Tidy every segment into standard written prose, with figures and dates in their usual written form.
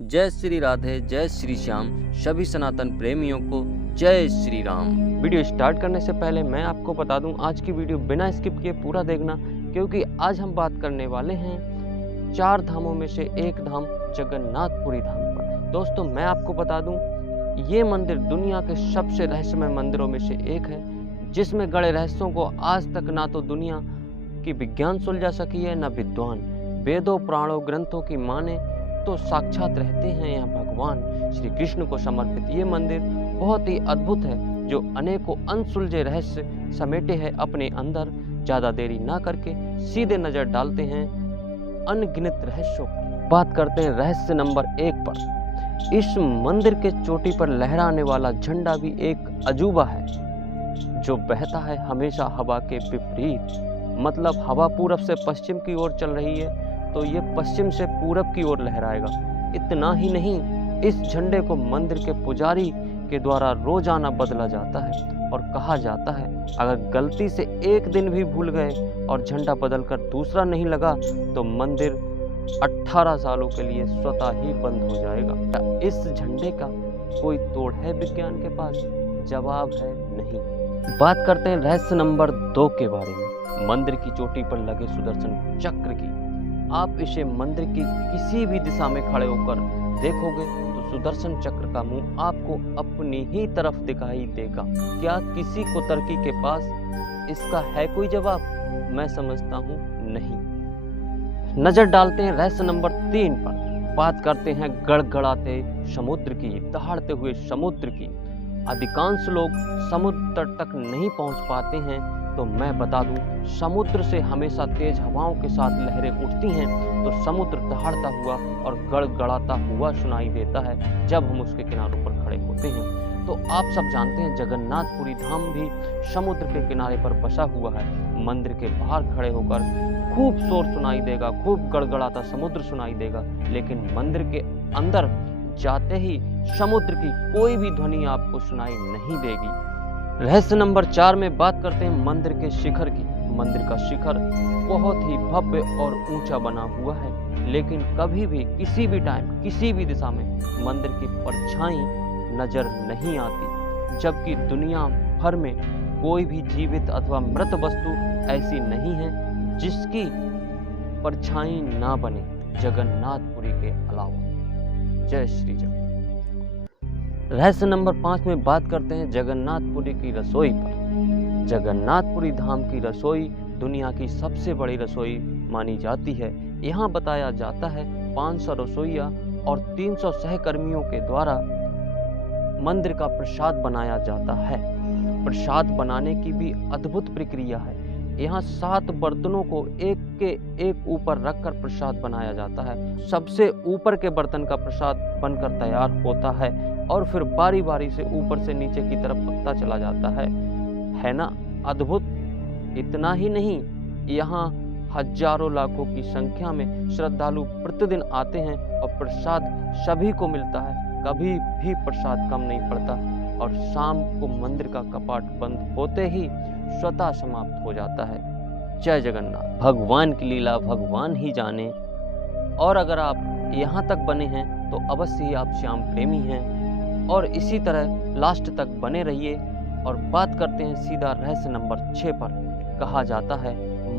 जय श्री राधे, जय श्री श्याम। सभी सनातन प्रेमियों को जय श्री राम। वीडियो स्टार्ट करने से पहले मैं आपको बता दूं, आज की वीडियो बिना स्किप किए पूरा देखना, क्योंकि आज हम बात करने वाले हैं 4 धामों में से एक धाम जगन्नाथपुरी धाम पर। दोस्तों, मैं आपको बता दूं, ये मंदिर दुनिया के सबसे रहस्यमय मंदिरों में से एक है, जिसमें गड़े रहस्यों को आज तक ना तो दुनिया की विज्ञान सुलझा सकी है, न विद्वान। वेदों पुराणों ग्रंथों की माने तो साक्षात रहते हैं यहाँ भगवान श्री कृष्ण को समर्पित ये मंदिर बहुत ही अद्भुत है, जो अनेकों अनसुलझे रहस्य समेटे हैं अपने अंदर। ज्यादा देरी ना करके सीधे नजर डालते हैं अनगिनत रहस्यों पर। बात करते हैं रहस्य नंबर 1 पर। इस मंदिर के चोटी पर लहराने वाला झंडा भी एक अजूबा है, जो बहता है हमेशा हवा के विपरीत। मतलब हवा पूरब से पश्चिम की ओर चल रही है तो ये पश्चिम से पूरब की ओर लहराएगा। इतना ही नहीं, इस झंडे को मंदिर के पुजारी के द्वारा रोजाना बदला जाता है, और कहा जाता है अगर गलती से एक दिन भी भूल गए और झंडा बदलकर दूसरा नहीं लगा तो मंदिर 18 सालों के लिए स्वतः ही बंद हो जाएगा। इस झंडे का कोई तोड़ है विज्ञान के पास? जवाब है नहीं। बात करते हैं रहस्य नंबर 2 के बारे में, मंदिर की चोटी पर लगे सुदर्शन चक्र की। आप इसे मंदिर की किसी भी दिशा में खड़े होकर देखोगे तो सुदर्शन चक्र का मुंह आपको अपनी ही तरफ दिखाई देगा। क्या किसी को तर्की के पास इसका है कोई जवाब? मैं समझता हूँ नहीं। नजर डालते हैं रहस्य नंबर 3 पर। बात करते हैं गड़गड़ाते समुद्र की, दहाड़ते हुए समुद्र की। अधिकांश लोग समुद्र तट तक नहीं पहुंच पाते हैं, तो मैं बता दूं, समुद्र से हमेशा तेज हवाओं के साथ लहरें उठती हैं, तो समुद्र दहाड़ता हुआ और गड़गड़ाता हुआ सुनाई देता है जब हम उसके किनारों पर खड़े होते हैं। तो आप सब जानते हैं जगन्नाथपुरी धाम भी समुद्र के किनारे पर बसा हुआ है। मंदिर के बाहर खड़े होकर खूब शोर सुनाई देगा, खूब गड़गड़ाता समुद्र सुनाई देगा, लेकिन मंदिर के अंदर जाते ही समुद्र की कोई भी ध्वनि आपको सुनाई नहीं देगी। रहस्य नंबर 4 में बात करते हैं मंदिर के शिखर की। मंदिर का शिखर बहुत ही भव्य और ऊंचा बना हुआ है, लेकिन कभी भी किसी भी टाइम किसी भी दिशा में मंदिर की परछाई नजर नहीं आती, जबकि दुनिया भर में कोई भी जीवित अथवा मृत वस्तु ऐसी नहीं है जिसकी परछाई ना बने जगन्नाथपुरी के अलावा। जय श्री जगन्नाथ। रहस्य नंबर 5 में बात करते हैं जगन्नाथपुरी की रसोई पर। जगन्नाथपुरी धाम की रसोई दुनिया की सबसे बड़ी रसोई मानी जाती है। यहाँ बताया जाता है 500 रसोइया और 300 सहकर्मियों के द्वारा मंदिर का प्रसाद बनाया जाता है। प्रसाद बनाने की भी अद्भुत प्रक्रिया है। यहाँ 7 बर्तनों को एक के एक ऊपर रखकर प्रसाद बनाया जाता है। सबसे ऊपर के बर्तन का प्रसाद बनकर तैयार होता है और फिर बारी बारी से ऊपर से नीचे की तरफ पकता चला जाता है ना अद्भुत? इतना ही नहीं, यहाँ हजारों लाखों की संख्या में श्रद्धालु प्रतिदिन आते हैं और प्रसाद सभी को मिलता है। कभी भी प्रसाद कम नहीं पड़ता, और शाम को मंदिर का कपाट बंद होते ही स्वतः समाप्त हो जाता है। जय जगन्नाथ। भगवान की लीला भगवान ही जाने। और अगर आप यहाँ तक बने हैं तो अवश्य ही आप श्याम प्रेमी हैं, और इसी तरह लास्ट तक बने रहिए। और बात करते हैं सीधा रहस्य नंबर 6 पर। कहा जाता है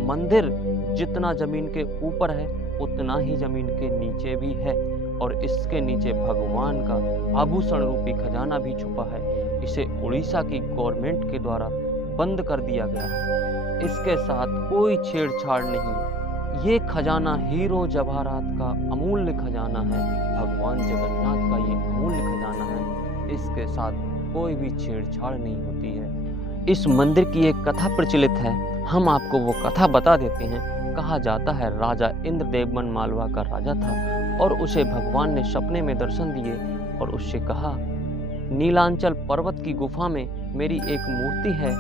मंदिर जितना जमीन के ऊपर है उतना ही जमीन के नीचे भी है, और इसके नीचे भगवान का आभूषण रूपी खजाना भी छुपा है। इसे उड़ीसा की गवर्नमेंट के द्वारा बंद कर दिया गया है। इसके साथ कोई छेड़छाड़ नहीं है। ये खजाना हीरो जवाहरात का अमूल्य खजाना है। भगवान जगन्नाथ का ये अमूल्य खजाना है। इसके साथ कोई भी छेड़छाड़ नहीं होती है। इस मंदिर की एक कथा प्रचलित है, हम आपको वो कथा बता देते हैं। कहा जाता है राजा इंद्रदेवमन मालवा का राजा था, और उसे भगवान ने सपने में दर्शन दिए और उससे कहा, नीलांचल पर्वत की गुफा में मेरी एक मूर्ति है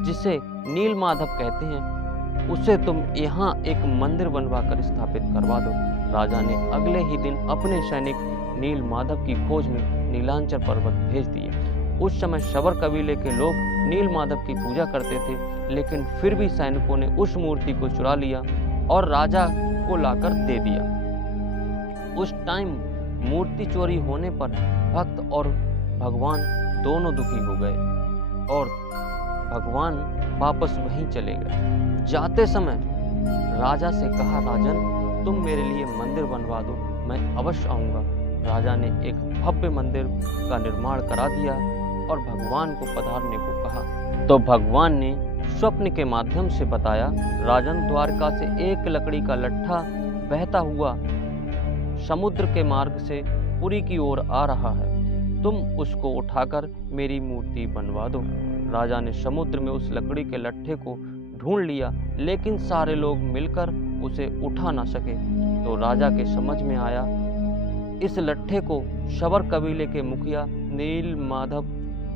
जिसे नील माधव कहते हैं, उसे तुम यहाँ एक मंदिर बनवा कर स्थापित करवा दो। राजा ने अगले ही दिन अपने सैनिक नील माधव की खोज में नीलांचल पर्वत भेज दिए। उस समय शबर कबीले के लोग नील माधव की पूजा करते थे, लेकिन फिर भी सैनिकों ने उस मूर्ति को चुरा लिया और राजा को लाकर दे दिया। उस टाइम मूर्ति चोरी होने पर भक्त और भगवान दोनों दुखी हो गए और भगवान वापस वहीं चले गए। जाते समय राजा से कहा, राजन तुम मेरे लिए मंदिर बनवा दो, मैं अवश्य आऊँगा। राजा ने एक भव्य मंदिर का निर्माण करा दिया और भगवान को पधारने को कहा। तो भगवान ने स्वप्न के माध्यम से बताया, राजन द्वारका से एक लकड़ी का लट्ठा बहता हुआ समुद्र के मार्ग से पुरी की ओर आ रहा है, तुम उसको उठाकर मेरी मूर्ति बनवा दो। राजा ने समुद्र में उस लकड़ी के लट्ठे को ढूंढ लिया, लेकिन सारे लोग मिलकर उसे उठा ना सके। तो राजा के समझ में आया, इस लट्ठे को शबर कबीले के मुखिया नील माधव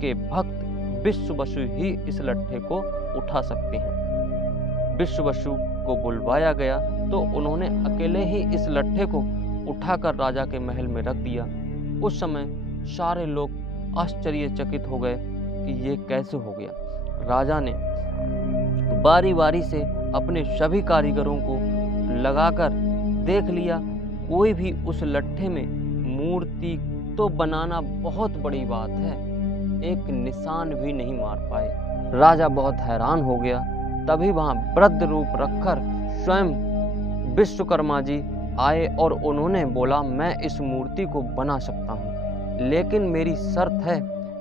के भक्त विश्ववसु ही इस लट्ठे को उठा सकते हैं। विश्ववसु को बुलवाया गया तो उन्होंने अकेले ही इस लट्ठे को उठाकर राजा के महल में रख दिया। उस समय सारे लोग आश्चर्यचकित हो गए कि ये कैसे हो गया। राजा ने बारी बारी से अपने सभी कारीगरों को लगाकर देख लिया, कोई भी उस लट्ठे में मूर्ति तो बनाना बहुत बड़ी बात है, एक निशान भी नहीं मार पाए। राजा बहुत हैरान हो गया। तभी वहां वृद्ध रूप रखकर स्वयं विश्वकर्मा जी आए और उन्होंने बोला, मैं इस मूर्ति को बना सकता हूँ, लेकिन मेरी शर्त है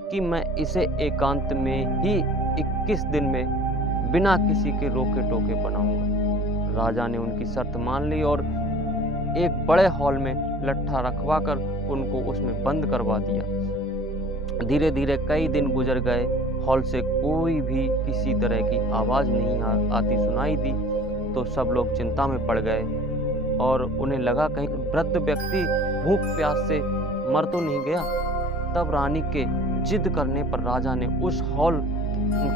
कि मैं इसे एकांत में ही 21 दिन में बिना किसी के रोके टोके बनाऊंगा। राजा ने उनकी शर्त मान ली और एक बड़े हॉल में लट्ठा रखवाकर उनको उसमें बंद करवा दिया। धीरे धीरे कई दिन गुजर गए, हॉल से कोई भी किसी तरह की आवाज़ नहीं आती सुनाई दी। तो सब लोग चिंता में पड़ गए और उन्हें लगा कहीं वृद्ध व्यक्ति भूख प्यास से मर तो नहीं गया। तब रानी के जिद करने पर राजा ने उस हॉल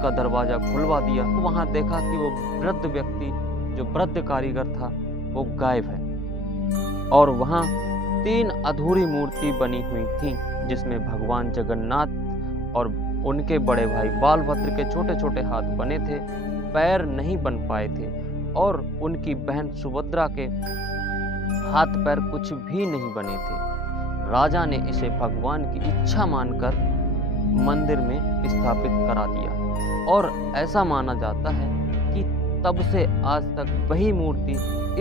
का दरवाज़ा खुलवा दिया। तो वहाँ देखा कि वो वृद्ध व्यक्ति जो वृद्ध कारीगर था वो गायब है और वहाँ 3 अधूरी मूर्ति बनी हुई थी, जिसमें भगवान जगन्नाथ और उनके बड़े भाई बालभद्र के छोटे छोटे हाथ बने थे, पैर नहीं बन पाए थे और उनकी बहन सुभद्रा के हाथ पैर कुछ भी नहीं बने थे। राजा ने इसे भगवान की इच्छा मानकर मंदिर में स्थापित करा दिया और ऐसा माना जाता है कि तब से आज तक वही मूर्ति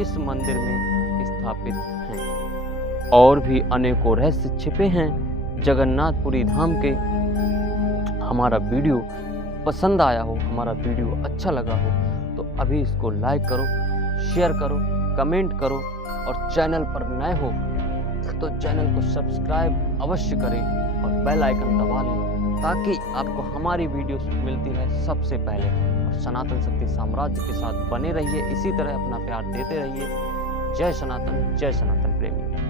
इस मंदिर में स्थापित है। और भी अनेकों रहस्य छिपे हैं जगन्नाथपुरी धाम के। हमारा वीडियो पसंद आया हो, हमारा वीडियो अच्छा लगा हो तो अभी इसको लाइक करो, शेयर करो, कमेंट करो और चैनल पर नए हो तो चैनल को सब्सक्राइब अवश्य करें और बेल आइकन दबा लें ताकि आपको हमारी वीडियोस मिलती रहे सबसे पहले। और सनातन शक्ति साम्राज्य के साथ बने रहिए, इसी तरह अपना प्यार देते रहिए। जय सनातन प्रेमी।